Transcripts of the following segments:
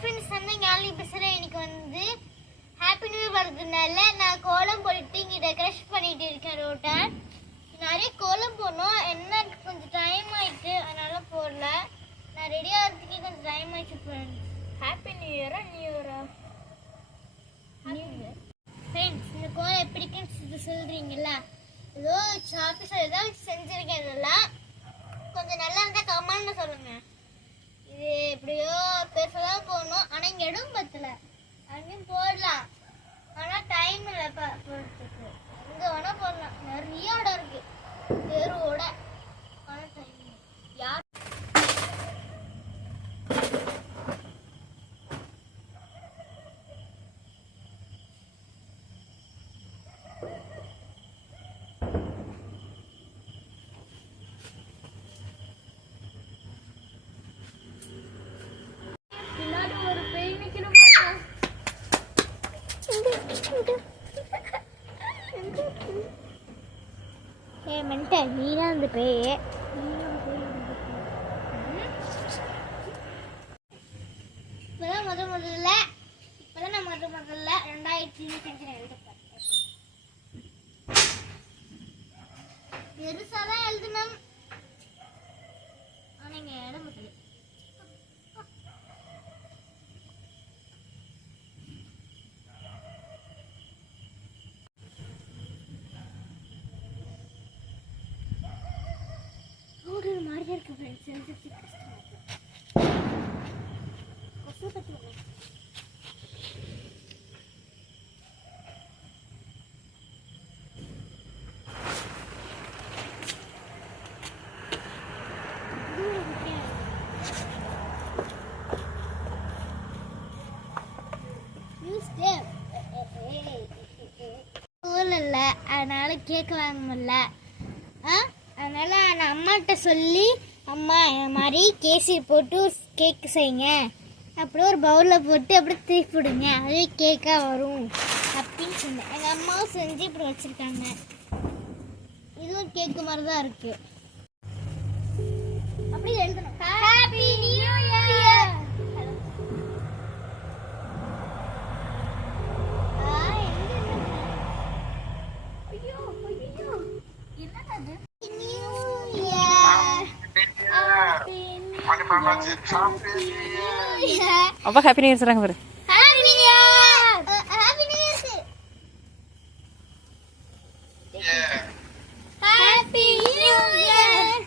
Friends ஞானி பேசுகிறேன். இன்னைக்கு வந்து ஹாப்பி நியூ இயர் வரதுனால நான் கோலம் போட்டு இங்கே டெக்கரேஷன் பண்ணிட்டு இருக்கேன். ரோட்டை நிறைய கோலம் போடணும், என்ன கொஞ்சம் டைம் ஆயிட்டு அதனால போடல. நான் ரெடி ஆகிறதுக்கே கொஞ்சம் டைம் ஆயிடுச்சு ஃப்ரெண்ட்ஸ். ஹாப்பி நியூ இயரா நியூ இயர் ஃப்ரெண்ட்ஸ். இந்த கோலம் எப்படின்னு சொல்றீங்களா? ஏதோ ஆஃபீஸில் ஏதாவது செஞ்சுருக்கேன். இதெல்லாம் கொஞ்சம் நல்லா இருந்தால் கமெண்ட்ல சொல்லுங்க. இது எப்படியோ பெருசாக போகணும், ஆனால் இங்கே இடம் பத்தல. அங்கேயும் போடலாம், ஆனால் டைம் இல்லை போடுறதுக்கு. இங்கே வேணால் போடலாம், நிறைய இடம் இருக்கு தெருவோட. ஆனால் டைம் இல்லை. யார் நீதான் அந்த பேயே. இப்பதான் முதல்ல 2025 எழுதப்பேன். பெருசாதான் எழுதணும், ஆனா இங்க இடம் பத்தல. மாதிரியா இருக்கு ஃப்ரெண்ட்ஸ். இல்லை அதனால கேட்க வாங்க முடியல. அதனால நான் அம்மாட்ட சொல்லி, அம்மா இந்த மாதிரி கேசரி போட்டு கேக் செய்யுங்க, அப்படியே ஒரு பவுலில் போட்டு அப்படியே தூக்கி விடுங்க, அதே கேக்காக வரும் அப்படின்னு சொன்னேன். எங்கள் அம்மாவும் செஞ்சு இப்படி வச்சுருக்காங்க. இதுவும் கேக்கு மாதிரி தான் இருக்கு. அப்படி எழுதணும் ஹாப்பி நியூ இயர். அப்பா ஹாப்பி நியூ இயர் சொல்றாங்க பாரு. Happy new year. Happy new year. Happy new year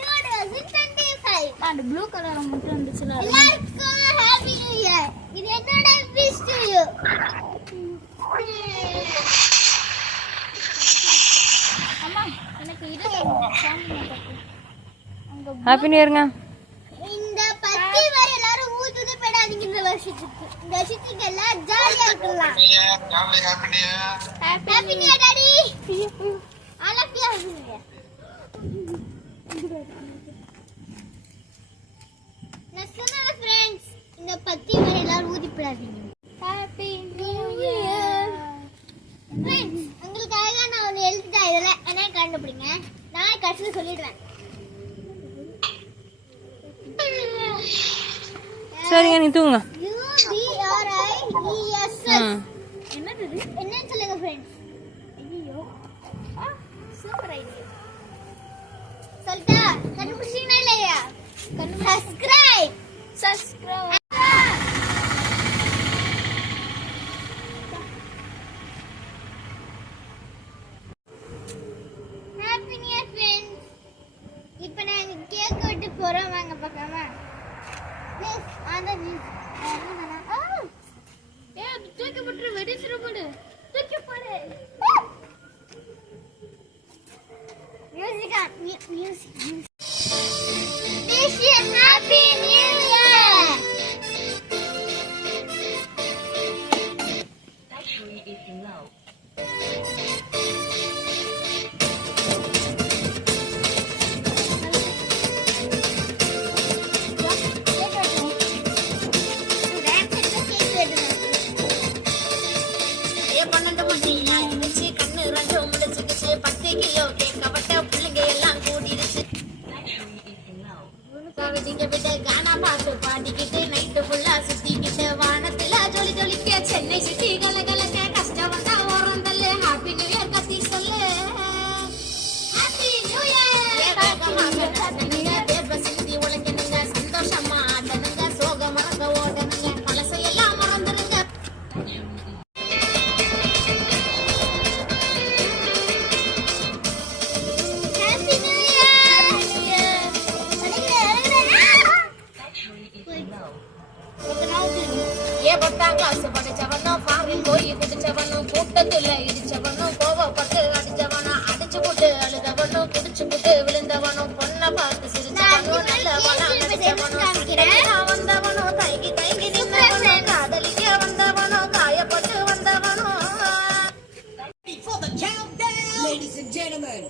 2025. அந்த ப்ளூ கலர் மட்டும் வந்துச்சுல. எல்லாருக்கும் ஹாப்பி நியூ இயர். இது என்னோட விஷ் டு யூ. அம்மா எனக்கு இது ஹாப்பி நியூ இயர்ங்க. இந்த பத்தி வரை எல்லாரும் ஊத்துது போடாதீங்க. இந்த வருஷத்துக்கு எல்லாம் ஜாலியா இருக்கலாம். Happy new year. Happy new year daddy. I love you. நான் சொன்னல ஃப்ரெண்ட்ஸ், இந்த பத்தி வரை எல்லாரும் ஊதி போடாதீங்க. Happy new year friends. உங்களுக்காக நான் ஒன்னு எழுதிட்டேன். இதெல்லாம் என்ன கண்டுபிடிங்க, நான் கடைசியில் சொல்லிடுவேன். சரிங்க, நீ தூங்க. என்னது என்னன்னு சொல்லுங்க ஃப்ரெண்ட்ஸ். ஐயோ சூப்பர் ஐடியா. சொல்லிட்டா கண்டுபிடிச்சீங்களா இல்லையா? Subscribe. Happy new year friends. இப்போ நாங்க கேக் வெட்ட போறோம், வாங்க பார்க்கலாமா? Please on the music. தூக்கி போட்டு வெடிச்சிர போடு. தூக்கி போடு. Music wish you happy new year. Battery is low. ஏன் 10ஆம் கிளாஸ் படிச்சவனும் ஃபாரின் போய் குடிச்சவனும் கூட்டத்துல இடிச்சவனும் கோவப்பட்டு அடிச்சவனும் அடிச்சு போட்டு அழுதவனும் குடிச்சு போட்டு விழுந்தவனும் பொண்ணை பார்த்து சிரிச்சவனும் நல்லவனும் நடிச்சவனும் வந்தவனும் கைகி கைகி நின்றவனும் காதலிக்க வந்தவனும் காயப்பட்டு வந்தவனும். For the countdown, ladies and gentlemen.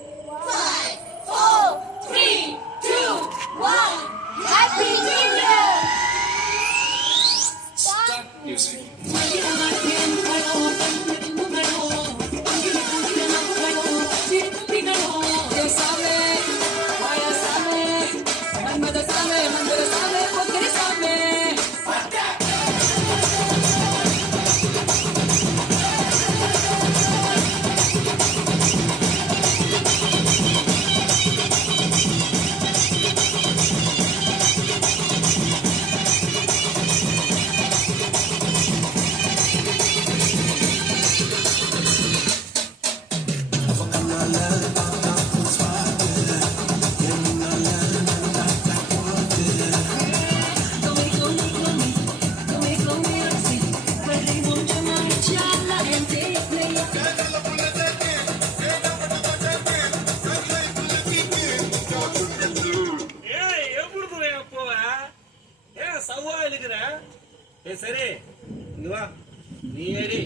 5, 4, 3, 2, 1. Happy New Year! Stop music. சரி இங்க வா நீ ஏறி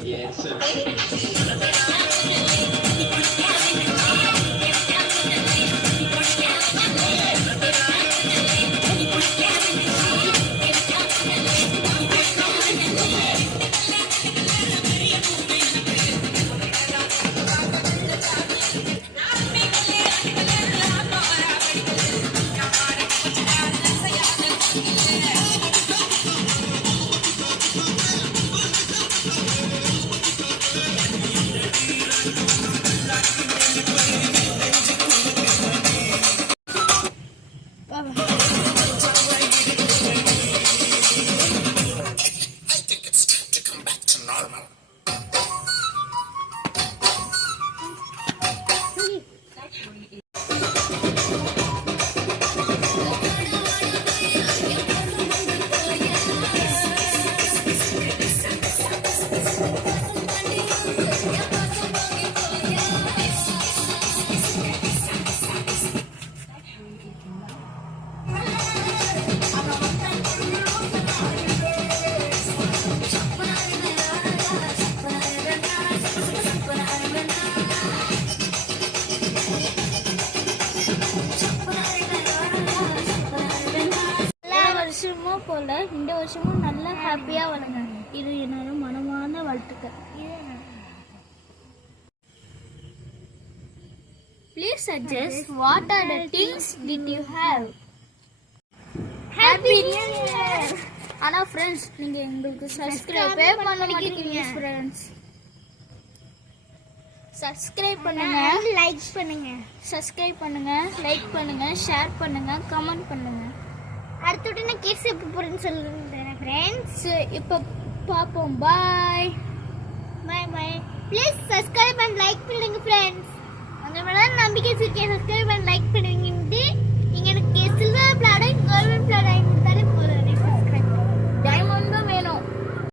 வருஷமும் போல இந்த வருஷமும் நல்லா ஹாப்பியா வளங்க. இது என்னோட மனமான வாழ்த்துக்கள். Please suggest what are the things did you have? Happy New Year! ஆனா ஃப்ரெண்ட்ஸ் நீங்க எங்களுக்கு சப்ஸ்கிரைபே பண்ண மாட்டீங்க ஃப்ரெண்ட்ஸ். சப்ஸ்கிரைப் பண்ணுங்க, லைக் பண்ணுங்க, சப்ஸ்கிரைப் பண்ணுங்க, லைக் பண்ணுங்க, ஷேர் பண்ணுங்க, கமெண்ட் பண்ணுங்க. அடுத்து நான் கிட்ஸ் எப்போ போறேன்னு சொல்லுறேன் ஃப்ரெண்ட்ஸ். இப்போ பாப்போம். Bye bye bye. Please subscribe and like பண்ணுங்க ஃப்ரெண்ட்ஸ். அந்த மேல நம்பிக்கை இருக்கேன். சப்ஸ்கிரைப் அண்ட் லைக் பண்ணுவீங்க.